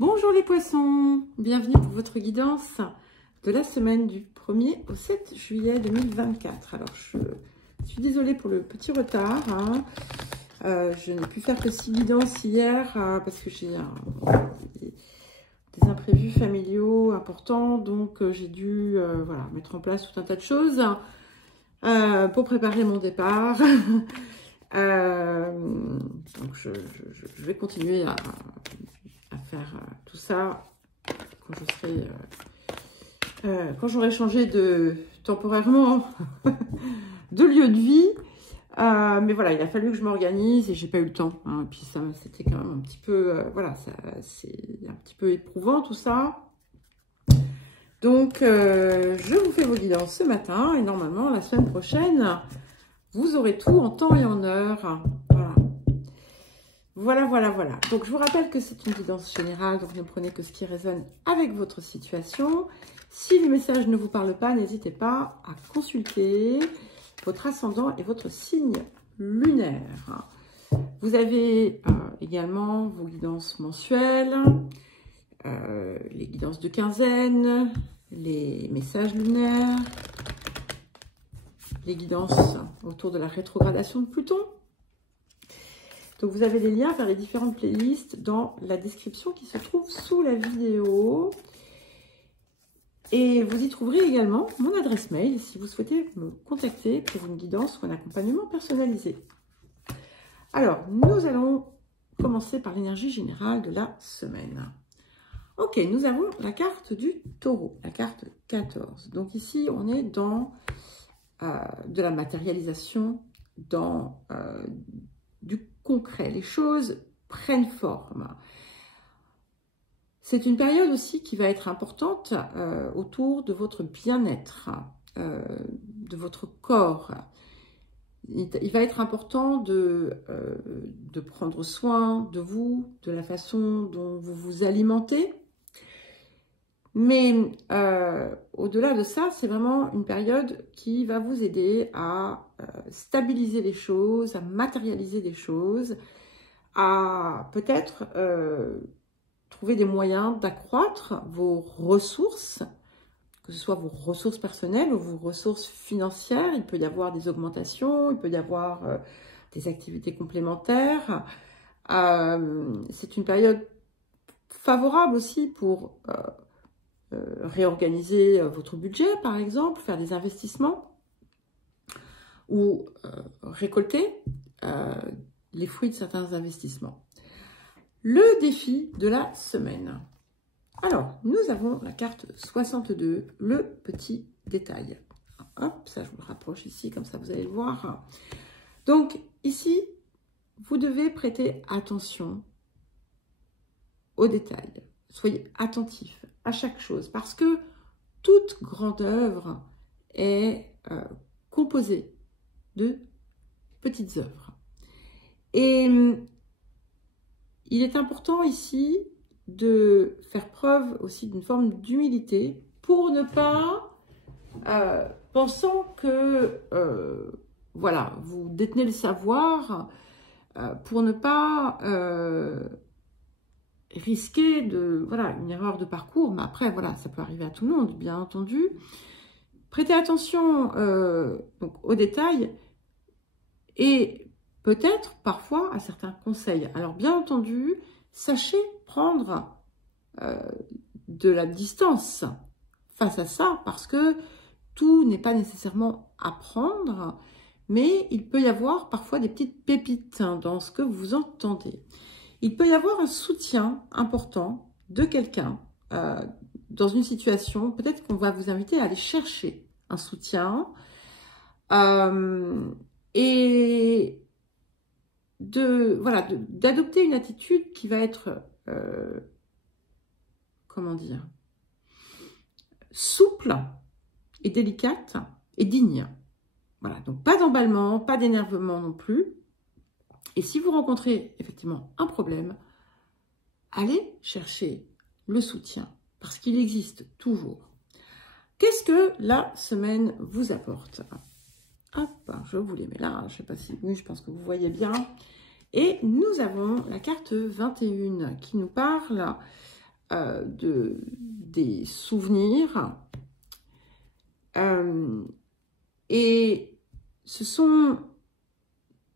Bonjour les poissons, bienvenue pour votre guidance de la semaine du 1er au 7 juillet 2024. Alors je suis désolée pour le petit retard, hein. Je n'ai pu faire que 6 guidances hier parce que j'ai des imprévus familiaux importants, donc j'ai dû voilà, mettre en place tout un tas de choses pour préparer mon départ. Donc je vais continuer à faire tout ça quand je serai quand j'aurai changé temporairement de lieu de vie. Mais voilà, il a fallu que je m'organise et j'ai pas eu le temps, hein. Et puis ça, c'était quand même un petit peu voilà, c'est un petit peu éprouvant tout ça. Donc je vous fais vos guidances ce matin et normalement la semaine prochaine vous aurez tout en temps et en heure. Voilà. Donc, je vous rappelle que c'est une guidance générale, donc ne prenez que ce qui résonne avec votre situation. Si les messages ne vous parlent pas, n'hésitez pas à consulter votre ascendant et votre signe lunaire. Vous avez également vos guidances mensuelles, les guidances de quinzaine, les messages lunaires, les guidances autour de la rétrogradation de Pluton. Donc, vous avez les liens vers les différentes playlists dans la description qui se trouve sous la vidéo. Et vous y trouverez également mon adresse mail si vous souhaitez me contacter pour une guidance ou un accompagnement personnalisé. Alors, nous allons commencer par l'énergie générale de la semaine. Ok, nous avons la carte du taureau, la carte 14. Donc ici, on est dans de la matérialisation, dans du concret. Les choses prennent forme. C'est une période aussi qui va être importante autour de votre bien-être, de votre corps. Il va être important de prendre soin de vous, de la façon dont vous vous alimentez. Mais au-delà de ça, c'est vraiment une période qui va vous aider à stabiliser les choses, à matérialiser des choses, à peut-être trouver des moyens d'accroître vos ressources, que ce soit vos ressources personnelles ou vos ressources financières. Il peut y avoir des augmentations, il peut y avoir des activités complémentaires. C'est une période favorable aussi pour réorganiser votre budget, par exemple, faire des investissements ou récolter les fruits de certains investissements. Le défi de la semaine. Alors, nous avons la carte 62, le petit détail. Hop, ça je vous le rapproche ici, comme ça vous allez le voir. Donc, ici, vous devez prêter attention aux détails. Soyez attentifs à chaque chose, parce que toute grande œuvre est composée de petites œuvres. Et il est important ici de faire preuve aussi d'une forme d'humilité pour ne pas, pensant que voilà, vous détenez le savoir, pour ne pas risquer voilà, une erreur de parcours. Mais après, voilà, ça peut arriver à tout le monde, bien entendu. Prêtez attention donc, aux détails et peut-être parfois à certains conseils. Alors bien entendu, sachez prendre de la distance face à ça, parce que tout n'est pas nécessairement à prendre, mais il peut y avoir parfois des petites pépites dans ce que vous entendez. Il peut y avoir un soutien important de quelqu'un dans une situation. Peut-être qu'on va vous inviter à aller chercher un soutien et d'adopter une attitude qui va être, comment dire, souple et délicate et digne. Voilà, donc pas d'emballement, pas d'énervement non plus. Et si vous rencontrez effectivement un problème, allez chercher le soutien, parce qu'il existe toujours. Qu'est-ce que la semaine vous apporte? Hop, je vous les mets là, je ne sais pas si oui, je pense que vous voyez bien. Et nous avons la carte 21 qui nous parle des souvenirs. Et ce sont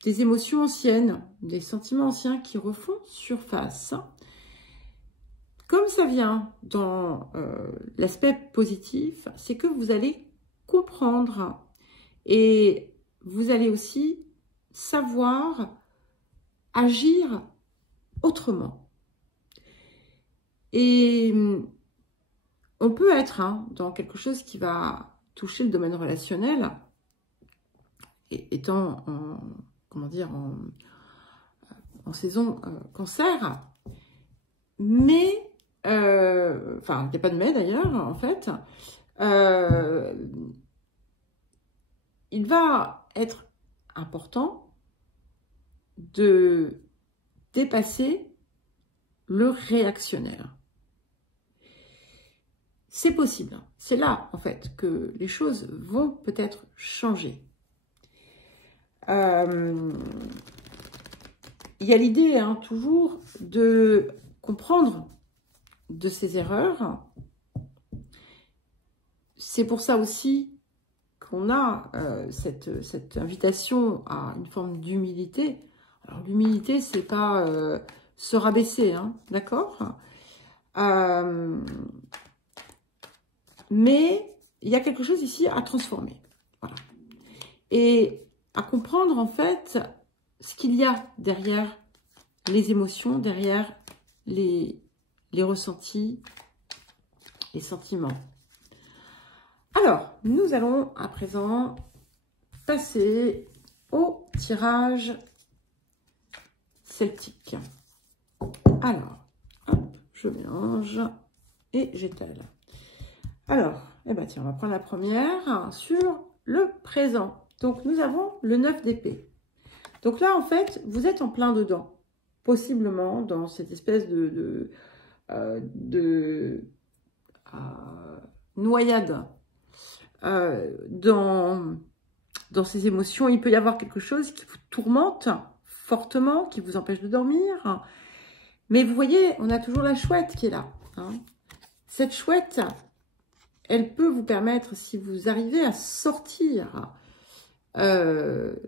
des émotions anciennes, des sentiments anciens qui refont surface. Comme ça vient dans l'aspect positif, c'est que vous allez comprendre et vous allez aussi savoir agir autrement. Et on peut être dans quelque chose qui va toucher le domaine relationnel, et étant en, comment dire, en saison cancer, mais, enfin, il n'y a pas de mais d'ailleurs, en fait, il va être important de dépasser le réactionnaire. C'est possible. C'est là, en fait, que les choses vont peut-être changer. Il y a l'idée, toujours, de comprendre de ses erreurs. C'est pour ça aussi qu'on a cette invitation à une forme d'humilité. Alors, l'humilité, c'est pas se rabaisser, d'accord ? Mais il y a quelque chose ici à transformer. Voilà. Et à comprendre, en fait, ce qu'il y a derrière les émotions, derrière les ressentis, les sentiments. Alors, nous allons à présent passer au tirage celtique. Alors, hop, je mélange et j'étale. Alors, eh ben tiens, on va prendre la première sur le présent. Donc, nous avons le 9 d'épée. Donc là, en fait, vous êtes en plein dedans. Possiblement dans cette espèce de noyade dans ces émotions. Il peut y avoir quelque chose qui vous tourmente fortement, qui vous empêche de dormir. Mais vous voyez, on a toujours la chouette qui est là. Cette chouette, elle peut vous permettre, si vous arrivez à sortir de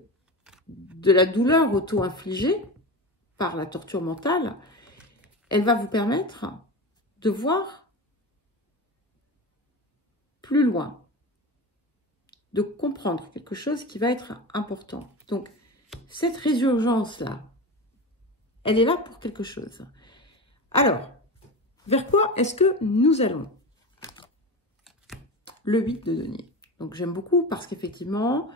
la douleur auto-infligée par la torture mentale, elle va vous permettre de voir plus loin, de comprendre quelque chose qui va être important. Donc, cette résurgence-là, elle est là pour quelque chose. Alors, vers quoi est-ce que nous allons? Le 8 de denier. Donc, j'aime beaucoup parce qu'effectivement,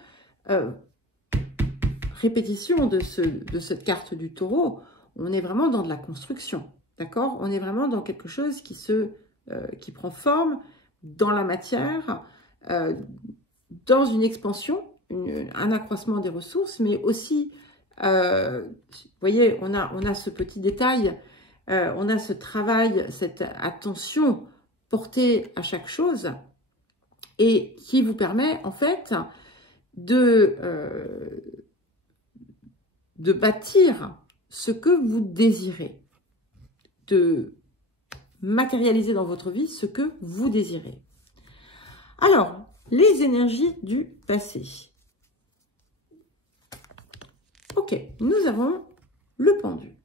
répétition de cette carte du taureau, on est vraiment dans de la construction, d'accord? On est vraiment dans quelque chose qui prend forme dans la matière, dans une expansion, un accroissement des ressources, mais aussi, vous voyez, on a ce petit détail, on a ce travail, cette attention portée à chaque chose, et qui vous permet, en fait, de bâtir ce que vous désirez, de matérialiser dans votre vie ce que vous désirez. Alors, les énergies du passé. Ok, nous avons le pendu.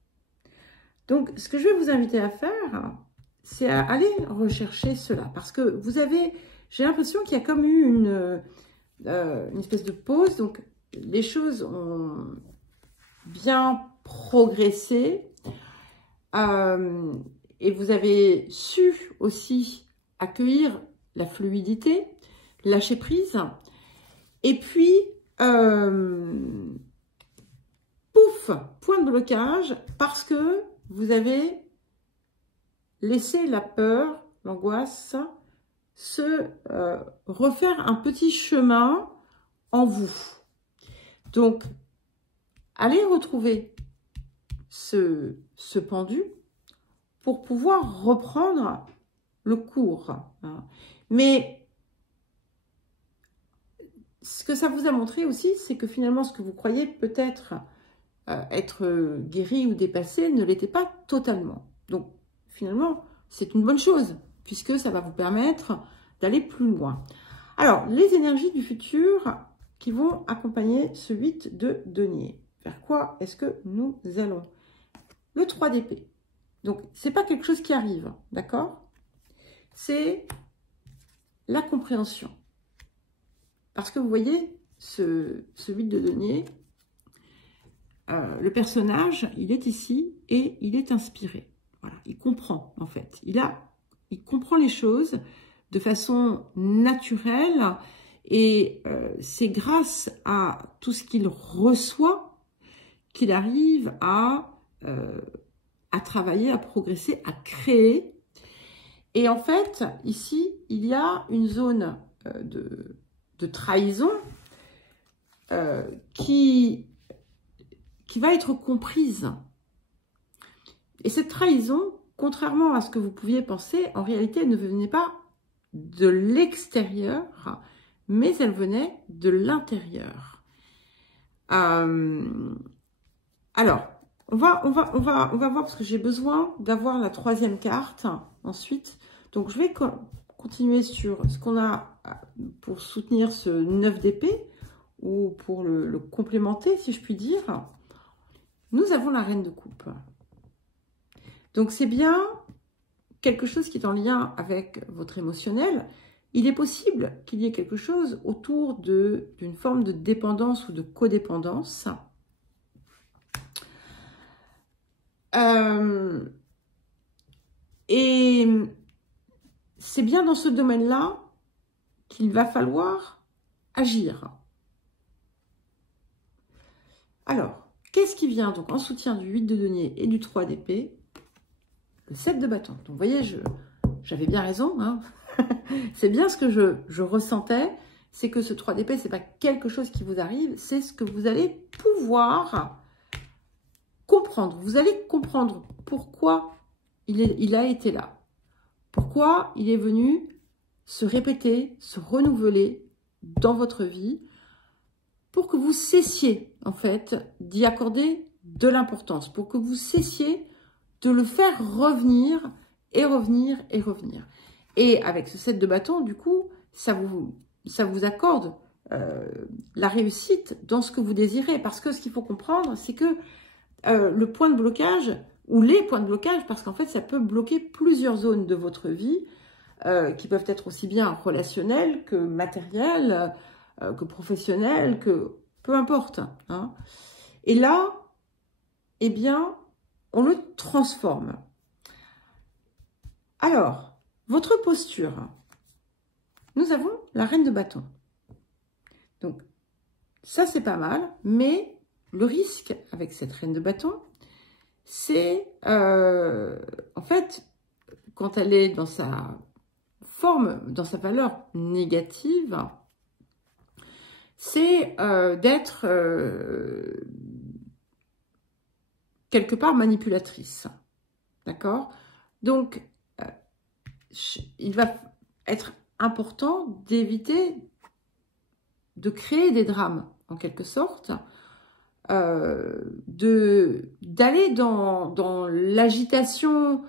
Donc, ce que je vais vous inviter à faire, c'est à aller rechercher cela. Parce que vous avez, j'ai l'impression qu'il y a comme eu une espèce de pause. Donc, les choses ont bien progressé. Et vous avez su aussi accueillir la fluidité, lâcher prise. Et puis, pouf, point de blocage, parce que vous avez laissé la peur, l'angoisse, se refaire un petit chemin en vous. Donc, allez retrouver ce pendu pour pouvoir reprendre le cours. Mais ce que ça vous a montré aussi, c'est que finalement, ce que vous croyez peut-être être guéri ou dépassé ne l'était pas totalement. Donc, finalement, c'est une bonne chose, puisque ça va vous permettre d'aller plus loin. Alors, les énergies du futur qui vont accompagner ce 8 de denier. Vers quoi est-ce que nous allons? Le 3 d'épée. Donc, c'est pas quelque chose qui arrive, d'accord? C'est la compréhension. Parce que vous voyez, ce 8 de denier, le personnage, il est ici et il est inspiré. Voilà, il comprend, en fait. Il comprend les choses de façon naturelle et c'est grâce à tout ce qu'il reçoit qu'il arrive à travailler, à progresser, à créer. Et en fait, ici, il y a une zone de trahison qui va être comprise. Et cette trahison, contrairement à ce que vous pouviez penser, en réalité, elle ne venait pas de l'extérieur, mais elle venait de l'intérieur. Alors, on va voir, parce que j'ai besoin d'avoir la 3e carte ensuite. Donc, je vais continuer sur ce qu'on a pour soutenir ce 9 d'épée, ou pour le complémenter, si je puis dire. Nous avons la reine de coupe. Donc, c'est bien quelque chose qui est en lien avec votre émotionnel. Il est possible qu'il y ait quelque chose autour d'une forme de dépendance ou de codépendance. Et c'est bien dans ce domaine-là qu'il va falloir agir. Alors, qu'est-ce qui vient donc en soutien du 8 de denier et du 3 d'épée? Le 7 de bâton. Donc, vous voyez, j'avais bien raison. Hein. C'est bien ce que je ressentais. C'est que ce 3 d'épée, ce n'est pas quelque chose qui vous arrive. C'est ce que vous allez pouvoir comprendre. Vous allez comprendre pourquoi il a été là. Pourquoi il est venu se répéter, se renouveler dans votre vie, pour que vous cessiez, en fait, d'y accorder de l'importance, pour que vous cessiez de le faire revenir et revenir et revenir. Et avec ce 7 de bâton, du coup, ça vous accorde la réussite dans ce que vous désirez. Parce que ce qu'il faut comprendre, c'est que le point de blocage, ou les points de blocage, parce qu'en fait, ça peut bloquer plusieurs zones de votre vie, qui peuvent être aussi bien relationnelles que matérielles, que professionnelles, que peu importe. Hein. Et là, eh bien, on le transforme. Alors, votre posture. Nous avons la reine de bâton. Donc, ça, c'est pas mal, mais le risque avec cette reine de bâton, c'est, en fait, quand elle est dans sa forme, dans sa valeur négative, c'est d'être quelque part manipulatrice. D'accord? Donc, il va être important d'éviter de créer des drames, en quelque sorte, d'aller dans l'agitation,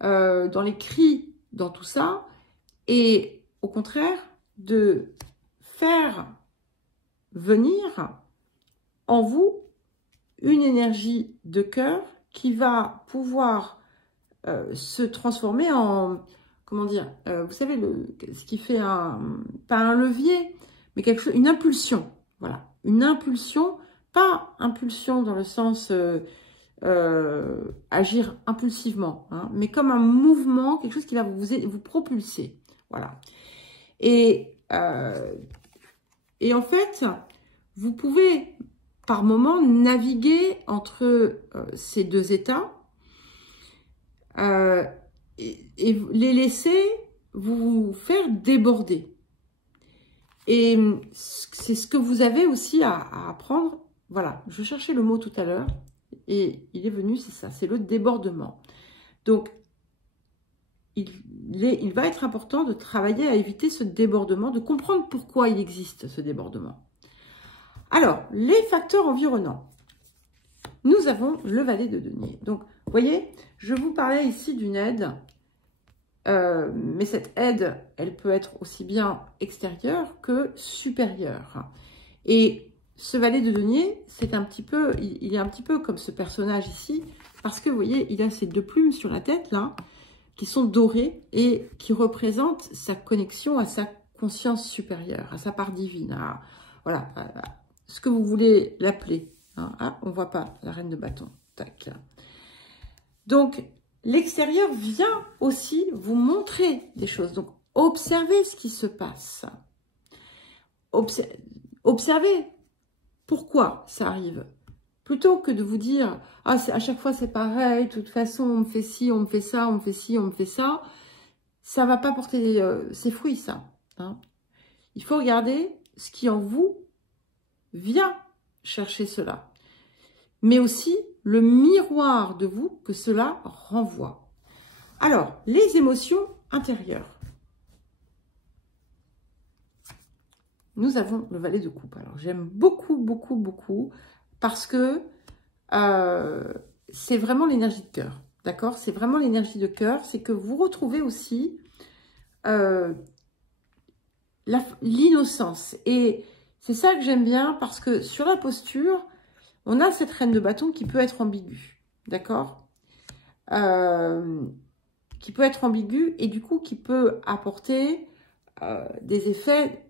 dans les cris, dans tout ça, et au contraire, de faire venir en vous une énergie de cœur qui va pouvoir se transformer en, comment dire, vous savez, ce qui fait pas un levier, mais quelque chose, une impulsion. Voilà, une impulsion, pas impulsion dans le sens agir impulsivement, hein, mais comme un mouvement, quelque chose qui va vous propulser. Voilà. Et en fait, vous pouvez par moment naviguer entre ces deux états et les laisser vous faire déborder. Et c'est ce que vous avez aussi à apprendre. Voilà, je cherchais le mot tout à l'heure et il est venu, c'est ça, c'est le débordement. Donc, il va être important de travailler à éviter ce débordement, de comprendre pourquoi il existe ce débordement. Alors, les facteurs environnants. Nous avons le valet de denier. Donc, vous voyez, je vous parlais ici d'une aide mais cette aide, elle peut être aussi bien extérieure que supérieure. Et ce valet de denier, c'est un petit peu, il est un petit peu comme ce personnage ici, parce que vous voyez, il a ces deux plumes sur la tête là, qui sont dorées et qui représentent sa connexion à sa conscience supérieure, à sa part divine, voilà, à ce que vous voulez l'appeler. Hein. Ah, on voit pas la reine de bâton. Tac. Donc, l'extérieur vient aussi vous montrer des choses. Donc, observez ce qui se passe. Observez pourquoi ça arrive. Plutôt que de vous dire, ah, à chaque fois c'est pareil, de toute façon on me fait ci, on me fait ça, on me fait ci, on me fait ça. Ça ne va pas porter ses fruits, ça. Hein. Il faut regarder ce qui en vous vient chercher cela. Mais aussi le miroir de vous que cela renvoie. Alors, les émotions intérieures. Nous avons le valet de coupe. Alors, j'aime beaucoup, beaucoup, beaucoup parce que c'est vraiment l'énergie de cœur. D'accord? C'est vraiment l'énergie de cœur. C'est que vous retrouvez aussi l'innocence. Et c'est ça que j'aime bien parce que sur la posture, on a cette reine de bâton qui peut être ambiguë. D'accord? Qui peut être ambiguë et du coup qui peut apporter des effets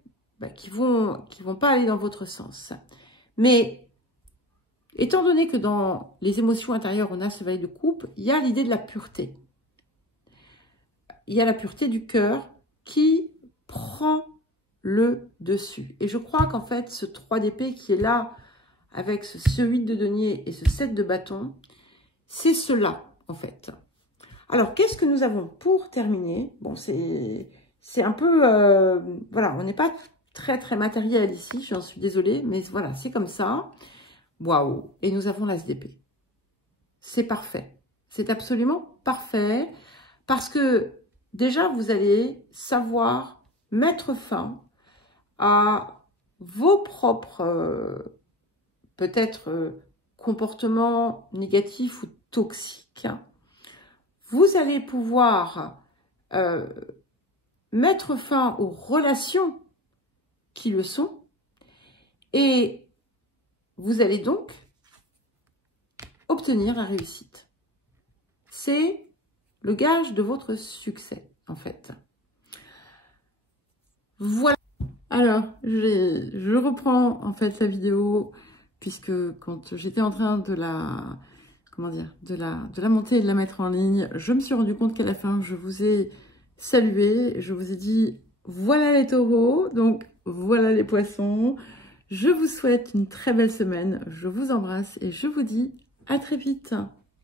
qui vont pas aller dans votre sens. Mais étant donné que dans les émotions intérieures, on a ce valet de coupe, il y a l'idée de la pureté. Il y a la pureté du cœur qui prend le dessus. Et je crois qu'en fait, ce 3 d'épée qui est là, avec ce 8 de denier et ce 7 de bâton, c'est cela, en fait. Alors, qu'est-ce que nous avons pour terminer? Bon, c'est un peu... voilà, on n'est pas très, très matériel ici, j'en suis désolée, mais voilà, c'est comme ça. Waouh! Et nous avons l'as d'épée. C'est parfait. C'est absolument parfait parce que déjà, vous allez savoir mettre fin à vos propres, peut-être, comportements négatifs ou toxiques. Vous allez pouvoir mettre fin aux relations qui le sont et vous allez donc obtenir la réussite. C'est le gage de votre succès, en fait. Voilà. Alors, je reprends en fait la vidéo puisque quand j'étais en train de la, comment dire, de la monter et de la mettre en ligne, je me suis rendu compte qu'à la fin, je vous ai salué, je vous ai dit, voilà les taureaux, donc voilà les poissons. Je vous souhaite une très belle semaine, je vous embrasse et je vous dis à très vite.